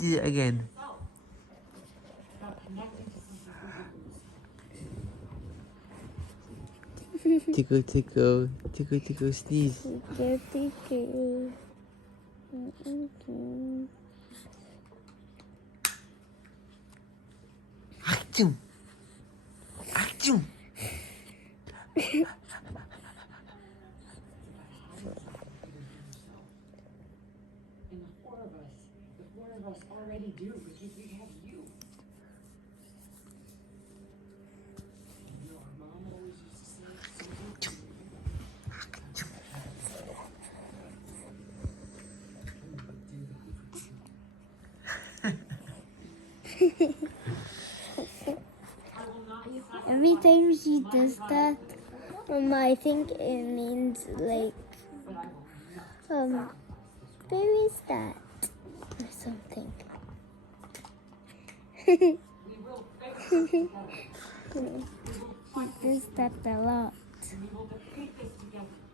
Do it again. Tickle, tickle, tickle, tickle, sneeze. Tickle, tickle. Achtung! Achtung! And the four of us already do because we have you. You know, our mom always used to say, Every time she does that, I think it means like, where is that? Or something. She does that a lot. we will defeat this together.